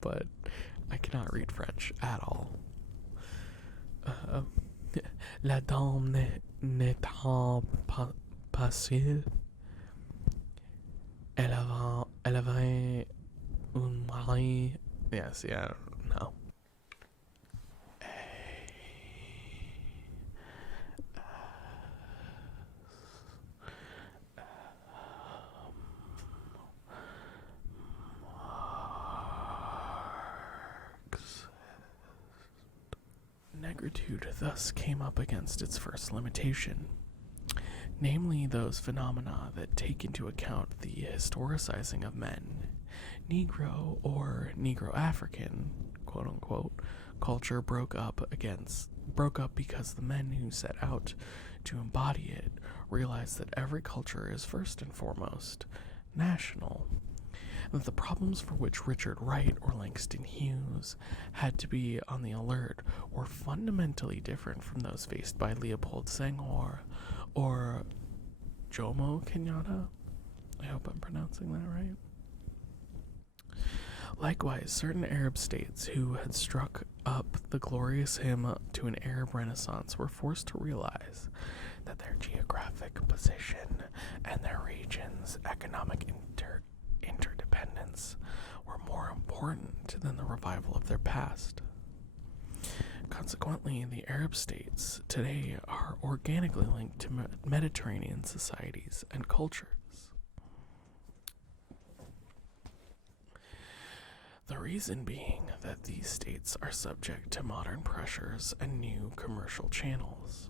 but I cannot read French at all. La dame n'étant pas facile, elle avait un mari. Yes, yeah, no. Negritude thus came up against its first limitation, namely those phenomena that take into account the historicizing of men. Negro or Negro African, quote unquote, culture broke up because the men who set out to embody it realized that every culture is first and foremost national, that the problems for which Richard Wright or Langston Hughes had to be on the alert were fundamentally different from those faced by Leopold Senghor or Jomo Kenyatta. I hope I'm pronouncing that right. Likewise, certain Arab states who had struck up the glorious hymn to an Arab Renaissance were forced to realize that their geographic position and their region's economic interdependence were more important than the revival of their past. Consequently, the Arab states today are organically linked to Mediterranean societies and cultures. The reason being that these states are subject to modern pressures and new commercial channels,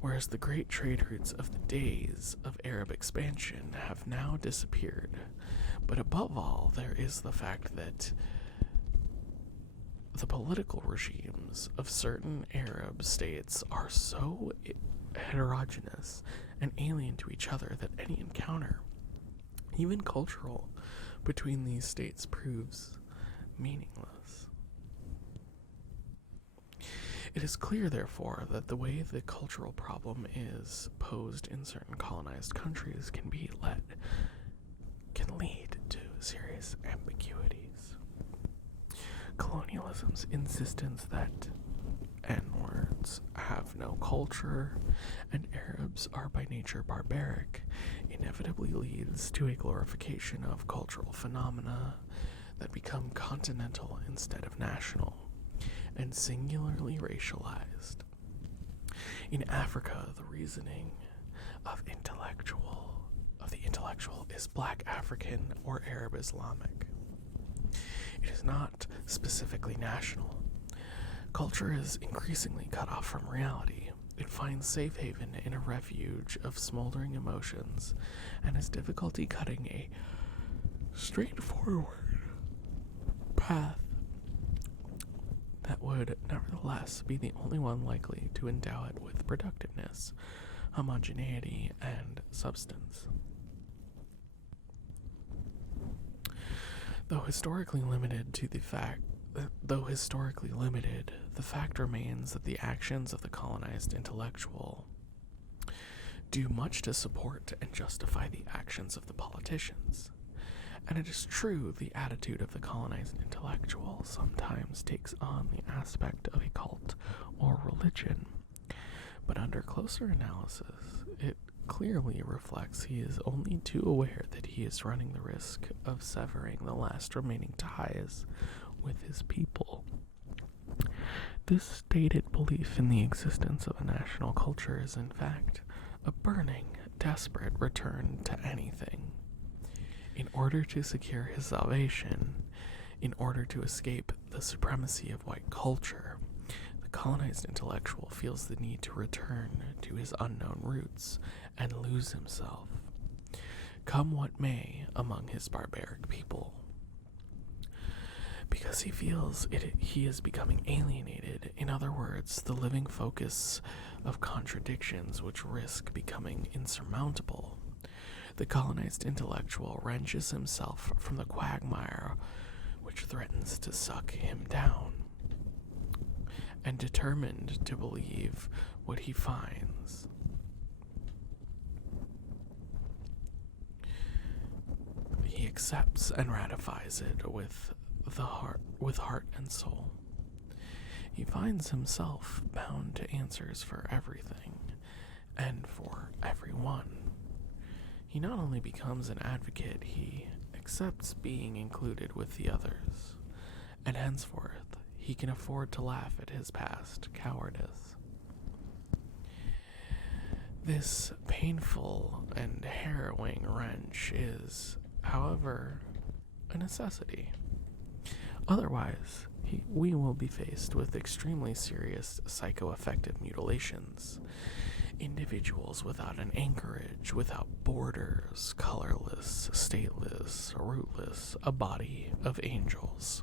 whereas the great trade routes of the days of Arab expansion have now disappeared. But above all, there is the fact that the political regimes of certain Arab states are so heterogeneous and alien to each other that any encounter, even cultural, between these states proves meaningless. It is clear, therefore, that the way the cultural problem is posed in certain colonized countries can lead to serious ambiguities. Colonialism's insistence that N-words have no culture and Arabs are by nature barbaric inevitably leads to a glorification of cultural phenomena that become continental instead of national and singularly racialized. In Africa, the reasoning of the intellectual is Black African or Arab Islamic. It is not specifically national. Culture is increasingly cut off from reality. It finds safe haven in a refuge of smoldering emotions and has difficulty cutting a straightforward path that would nevertheless be the only one likely to endow it with productiveness, homogeneity, and substance. Though historically limited, the fact remains that the actions of the colonized intellectual do much to support and justify the actions of the politicians. And it is true the attitude of the colonized intellectual sometimes takes on the aspect of a cult or religion, but under closer analysis, it clearly reflects he is only too aware that he is running the risk of severing the last remaining ties with his people. This stated belief in the existence of a national culture is in fact a burning, desperate return to anything. In order to secure his salvation, in order to escape the supremacy of white culture, the colonized intellectual feels the need to return to his unknown roots and lose himself, come what may, among his barbaric people. Because he feels he is becoming alienated, in other words, the living focus of contradictions which risk becoming insurmountable. The colonized intellectual wrenches himself from the quagmire which threatens to suck him down, and determined to believe what he finds. He accepts and ratifies it with with heart and soul. He finds himself bound to answers for everything and for everyone. He not only becomes an advocate, he accepts being included with the others, and henceforth he can afford to laugh at his past cowardice. This painful and harrowing wrench is, however, a necessity. Otherwise, we will be faced with extremely serious psychoaffective mutilations. Individuals without an anchorage, without borders, colorless, stateless, rootless, a body of angels.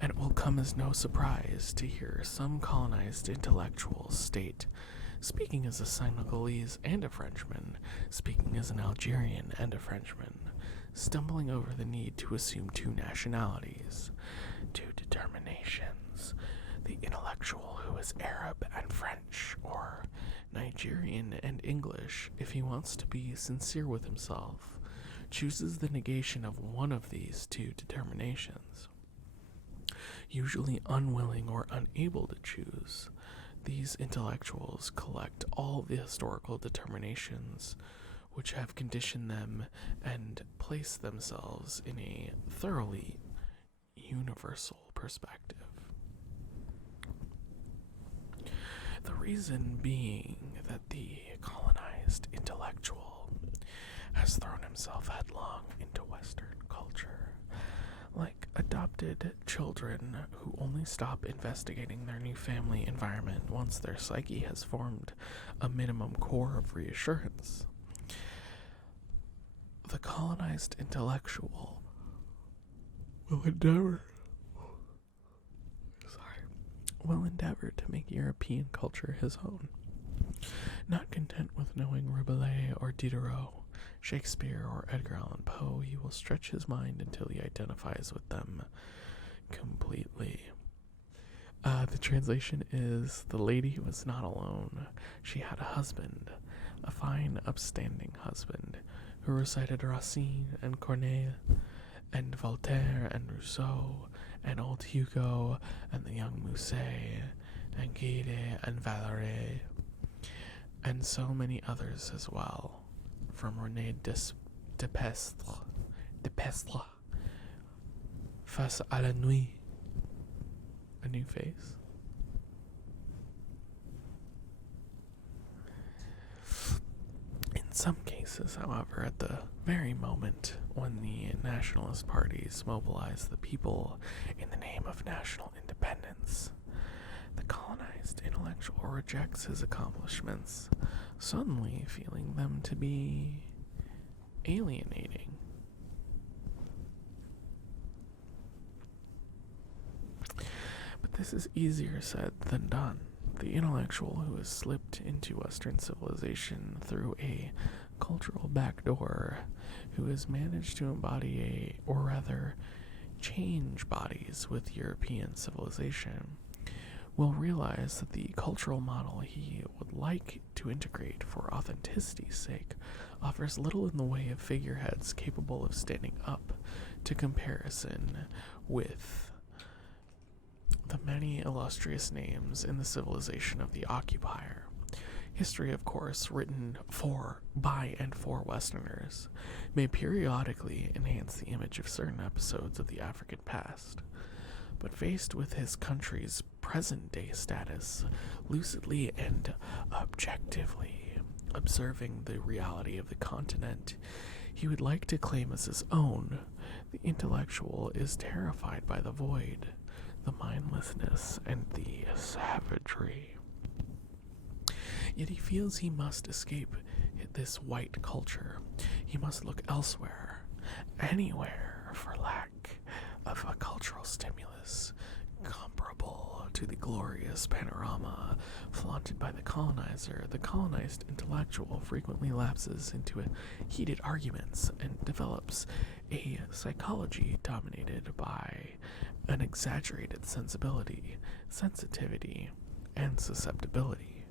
And it will come as no surprise to hear some colonized intellectuals state, speaking as a Senegalese and a Frenchman, speaking as an Algerian and a Frenchman, stumbling over the need to assume two nationalities, two determinations, the intellectual who is Arab and French, or Nigerian and English, if he wants to be sincere with himself, chooses the negation of one of these two determinations. Usually unwilling or unable to choose, these intellectuals collect all the historical determinations which have conditioned them and place themselves in a thoroughly universal perspective. The reason being that the colonized intellectual has thrown himself headlong into Western culture, like adopted children who only stop investigating their new family environment once their psyche has formed a minimum core of reassurance. The colonized intellectual will endeavor to make European culture his own. Not content with knowing Rabelais or Diderot, Shakespeare or Edgar Allan Poe, he will stretch his mind until he identifies with them completely. The translation is, the lady was not alone. She had a husband, a fine, upstanding husband, who recited Racine and Corneille, and Voltaire and Rousseau, and old Hugo, and the young Musset, and Guide and Valery, and so many others as well, from René Depestre, Face à la Nuit, A New Face. In some cases, however, at the very moment when the nationalist parties mobilize the people in the name of national independence, the colonized intellectual rejects his accomplishments, suddenly feeling them to be alienating. But this is easier said than done. The intellectual who has slipped into Western civilization through a cultural backdoor, who has managed to embody or rather change bodies with European civilization, will realize that the cultural model he would like to integrate for authenticity's sake offers little in the way of figureheads capable of standing up to comparison with the many illustrious names in the civilization of the occupier. History, of course, written by and for Westerners, may periodically enhance the image of certain episodes of the African past. But faced with his country's present-day status, lucidly and objectively observing the reality of the continent he would like to claim as his own, the intellectual is terrified by the void, the mindlessness, and the savagery. Yet he feels he must escape this white culture. He must look elsewhere, anywhere, for lack of a cultural stimulus comparable to the glorious panorama flaunted by the colonizer. The colonized intellectual frequently lapses into heated arguments and develops a psychology dominated by an exaggerated sensitivity, and susceptibility.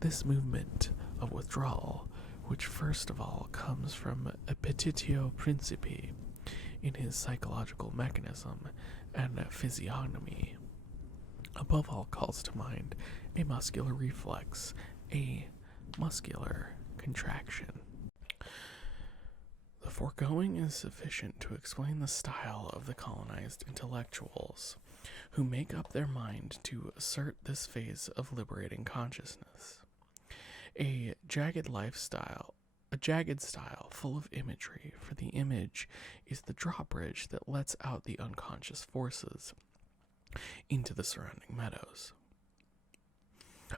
This movement of withdrawal, which first of all comes from appetitio principi, in his psychological mechanism and physiognomy. Above all calls to mind a muscular reflex, a muscular contraction. The foregoing is sufficient to explain the style of the colonized intellectuals, who make up their mind to assert this phase of liberating consciousness. A jagged style full of imagery, for the image is the drawbridge that lets out the unconscious forces into the surrounding meadows.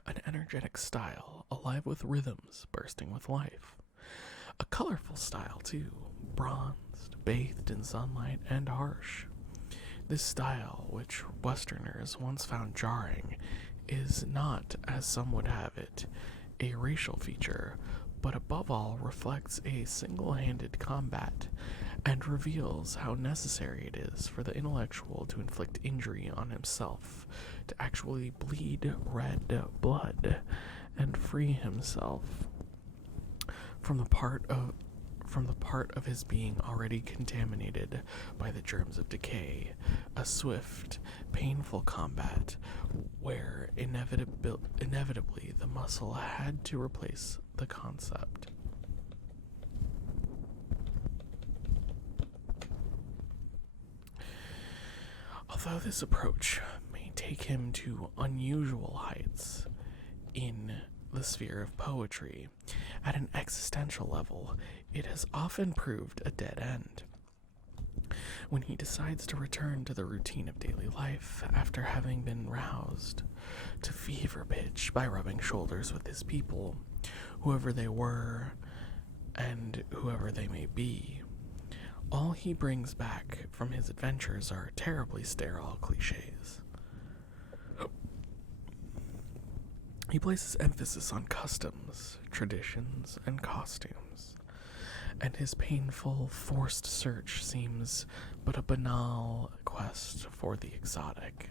An energetic style, alive with rhythms, bursting with life. A colorful style, too, bronzed, bathed in sunlight, and harsh. This style, which Westerners once found jarring, is not, as some would have it, a racial feature, but above all reflects a single-handed combat and reveals how necessary it is for the intellectual to inflict injury on himself, to actually bleed red blood and free himself from the part of his being already contaminated by the germs of decay, a swift, painful combat where inevitably the muscle had to replace the concept. Although this approach may take him to unusual heights in the sphere of poetry, at an existential level, it has often proved a dead end. When he decides to return to the routine of daily life after having been roused to fever pitch by rubbing shoulders with his people, whoever they were and whoever they may be, all he brings back from his adventures are terribly sterile cliches. He places emphasis on customs, traditions, and costumes, and his painful, forced search seems but a banal quest for the exotic.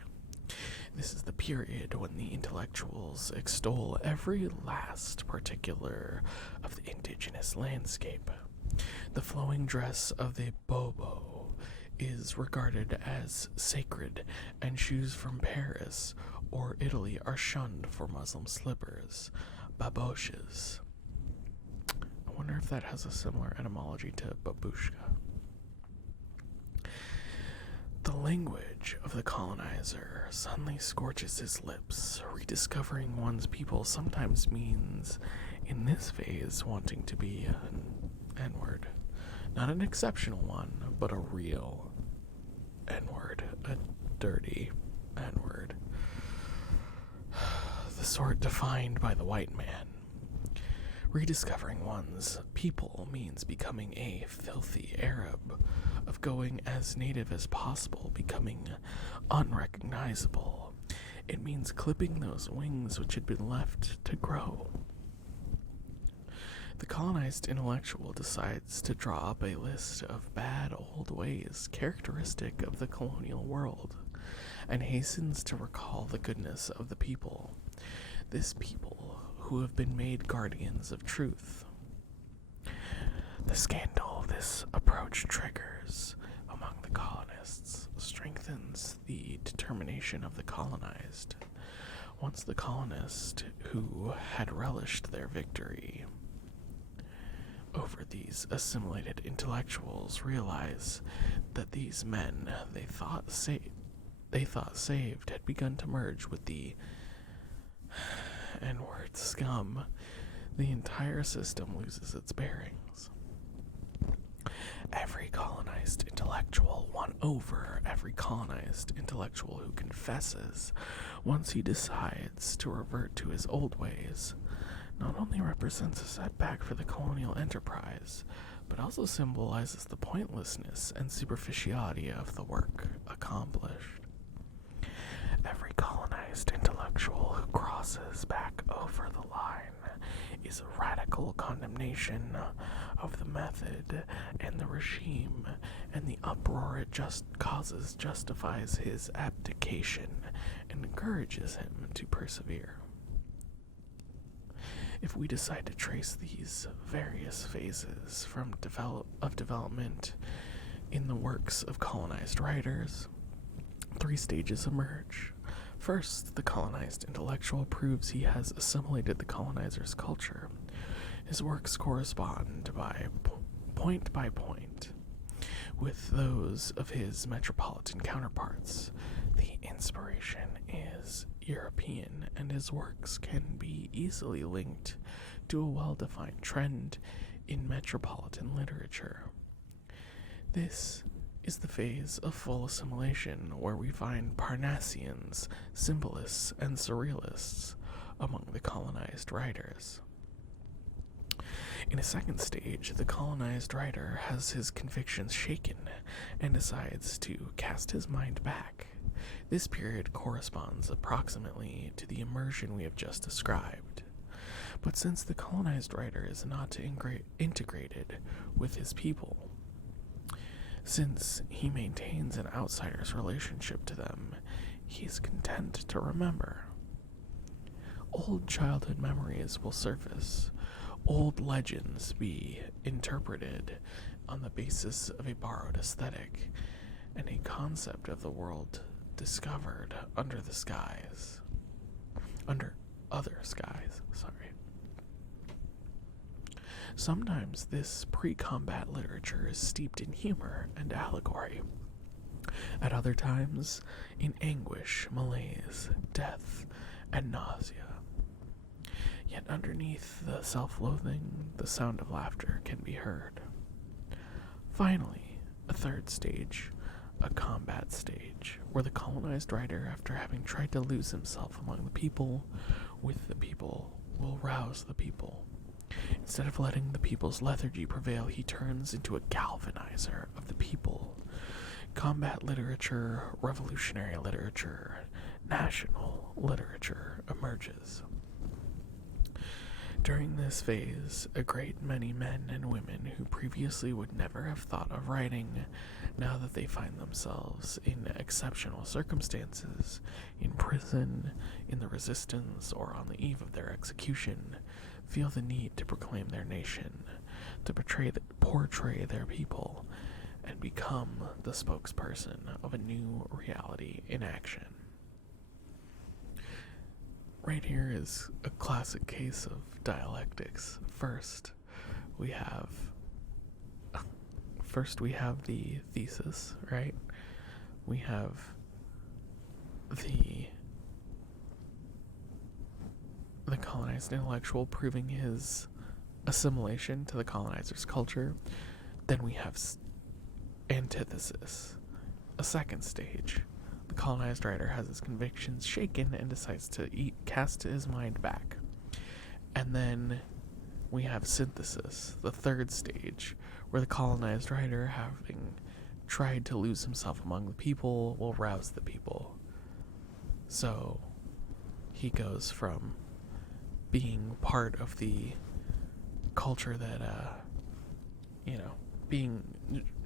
This is the period when the intellectuals extol every last particular of the indigenous landscape. The flowing dress of the bobo is regarded as sacred, and shoes from Paris or Italy are shunned for Muslim slippers, baboshes. I wonder if that has a similar etymology to babushka. The language of the colonizer suddenly scorches his lips. Rediscovering one's people sometimes means, in this phase, wanting to be an N-word. Not an exceptional one, but a real N-word. A dirty N-word. The sort defined by the white man. Rediscovering one's people means becoming a filthy Arab, of going as native as possible, becoming unrecognizable. It means clipping those wings which had been left to grow. The colonized intellectual decides to draw up a list of bad old ways characteristic of the colonial world, and hastens to recall the goodness of the people. This people who have been made guardians of truth. The scandal this approach triggers among the colonists strengthens the determination of the colonized. Once the colonists who had relished their victory over these assimilated intellectuals realize that these men they thought saved had begun to merge with the N-word scum, the entire system loses its bearings. Every colonized intellectual won over every colonized intellectual who confesses, once he decides to revert to his old ways, not only represents a setback for the colonial enterprise, but also symbolizes the pointlessness and superficiality of the work accomplished. Every colonized intellectual who crosses back over the line is a radical condemnation of the method and the regime, and the uproar it just causes justifies his abdication and encourages him to persevere. If we decide to trace these various phases of development In the works of colonized writers, three stages emerge. First, the colonized intellectual proves he has assimilated the colonizer's culture. His works correspond by point with those of his metropolitan counterparts. The inspiration is European, and his works can be easily linked to a well-defined trend in metropolitan literature. This is the phase of full assimilation where we find Parnassians, symbolists, and surrealists among the colonized writers. In a second stage, the colonized writer has his convictions shaken and decides to cast his mind back. This period corresponds approximately to the immersion we have just described. But since the colonized writer is not integrated with his people, since he maintains an outsider's relationship to them, he is content to remember. Old childhood memories will surface, old legends be interpreted on the basis of a borrowed aesthetic and a concept of the world discovered under other skies. Sometimes this pre-combat literature is steeped in humor and allegory. At other times, in anguish, malaise, death, and nausea. Yet underneath the self-loathing, the sound of laughter can be heard. Finally, a third stage, a combat stage, where the colonized writer, after having tried to lose himself among the people, with the people, will rouse the people. Instead of letting the people's lethargy prevail, he turns into a galvanizer of the people. Combat literature, revolutionary literature, national literature emerges. During this phase, a great many men and women who previously would never have thought of writing, now that they find themselves in exceptional circumstances, in prison, in the resistance, or on the eve of their execution, feel the need to proclaim their nation, to portray their people, and become the spokesperson of a new reality in action. Right here is a classic case of dialectics. First, we have the thesis, right? We have the colonized intellectual proving his assimilation to the colonizer's culture. Then we have antithesis, a second stage. The colonized writer has his convictions shaken and decides to cast his mind back. And then we have synthesis, the third stage, where the colonized writer, having tried to lose himself among the people, will rouse the people. So he goes from being part of the culture that,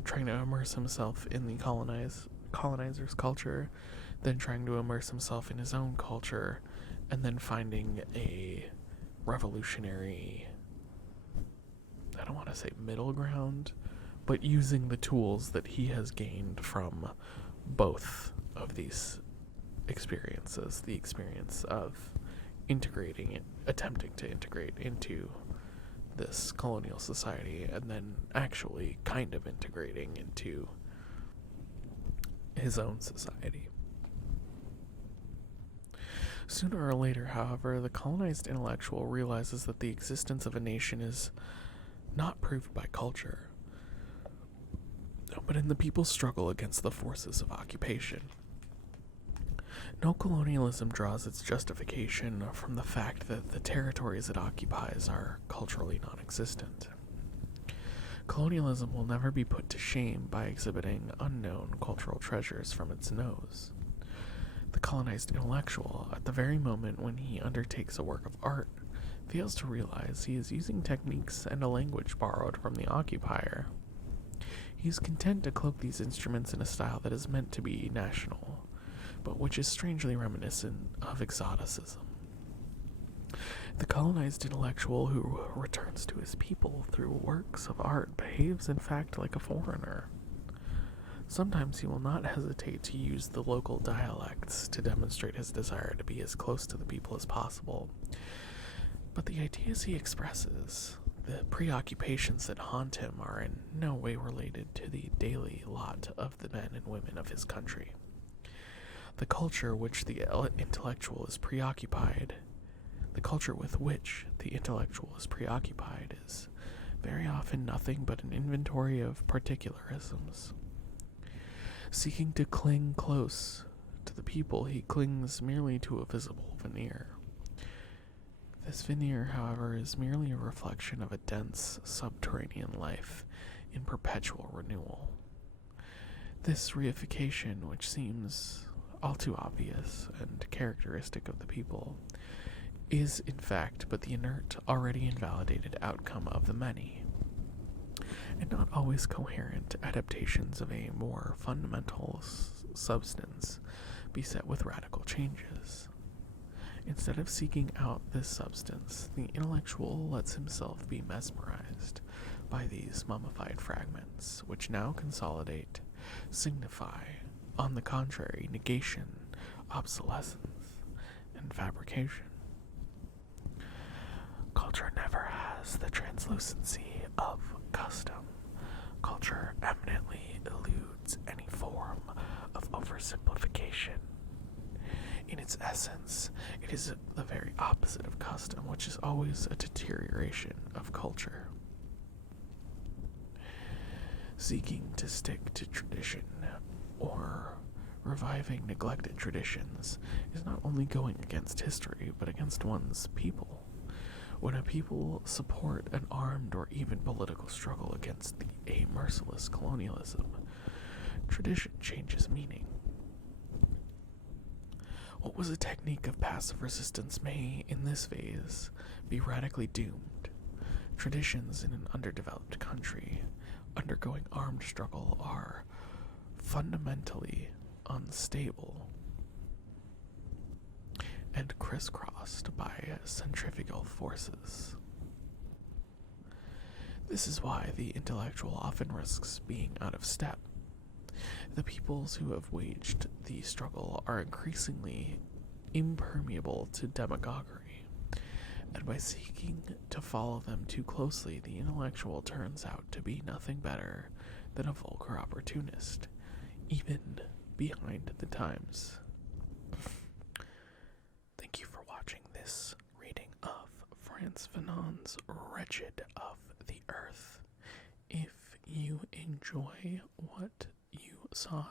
trying to immerse himself in the colonizer's culture, then trying to immerse himself in his own culture, and then finding a revolutionary, I don't want to say middle ground, but using the tools that he has gained from both of these experiences, the experience of attempting to integrate into this colonial society, and then actually kind of integrating into his own society. Sooner or later, however, the colonized intellectual realizes that the existence of a nation is not proved by culture, but in the people's struggle against the forces of occupation. No colonialism draws its justification from the fact that the territories it occupies are culturally non-existent. Colonialism will never be put to shame by exhibiting unknown cultural treasures from its nose. The colonized intellectual, at the very moment when he undertakes a work of art, fails to realize he is using techniques and a language borrowed from the occupier. He is content to cloak these instruments in a style that is meant to be national, but which is strangely reminiscent of exoticism. The colonized intellectual who returns to his people through works of art behaves in fact like a foreigner. Sometimes he will not hesitate to use the local dialects to demonstrate his desire to be as close to the people as possible. But the ideas he expresses, the preoccupations that haunt him, are in no way related to the daily lot of the men and women of his country. The culture which the intellectual is preoccupied, the culture with which the intellectual is preoccupied, is very often nothing but an inventory of particularisms. Seeking to cling close to the people, he clings merely to a visible veneer. This veneer, however, is merely a reflection of a dense subterranean life in perpetual renewal. This reification, which seems all too obvious and characteristic of the people, is in fact but the inert, already invalidated outcome of the many, and not always coherent adaptations of a more fundamental substance beset with radical changes. Instead of seeking out this substance, the intellectual lets himself be mesmerized by these mummified fragments, which now consolidate, signify, on the contrary, negation, obsolescence, and fabrication. Culture never has the translucency of custom. Culture eminently eludes any form of oversimplification. In its essence, it is the very opposite of custom, which is always a deterioration of culture. Seeking to stick to tradition or reviving neglected traditions is not only going against history, but against one's people. When a people support an armed or even political struggle against a merciless colonialism, tradition changes meaning. What was a technique of passive resistance may, in this phase, be radically doomed. Traditions in an underdeveloped country undergoing armed struggle are fundamentally unstable and crisscrossed by centrifugal forces. This is why the intellectual often risks being out of step. The peoples who have waged the struggle are increasingly impermeable to demagoguery, and by seeking to follow them too closely, the intellectual turns out to be nothing better than a vulgar opportunist, even behind the times. Thank you for watching this reading of Frantz Fanon's Wretched of the Earth. If you enjoy what you saw,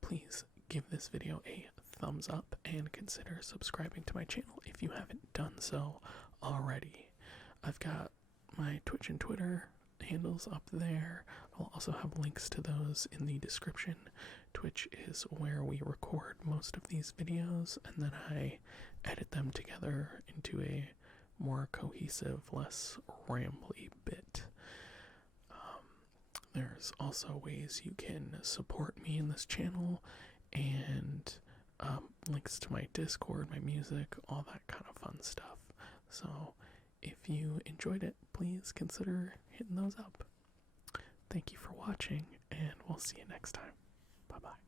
please give this video a thumbs up and consider subscribing to my channel if you haven't done so already. I've got my Twitch and Twitter handles up there. I'll also have links to those in the description. Twitch is where we record most of these videos, and then I edit them together into a more cohesive, less rambly bit. There's also ways you can support me in this channel, and links to my Discord, my music, all that kind of fun stuff. So if you enjoyed it, please consider hitting those up. Thank you for watching, and we'll see you next time. Bye-bye.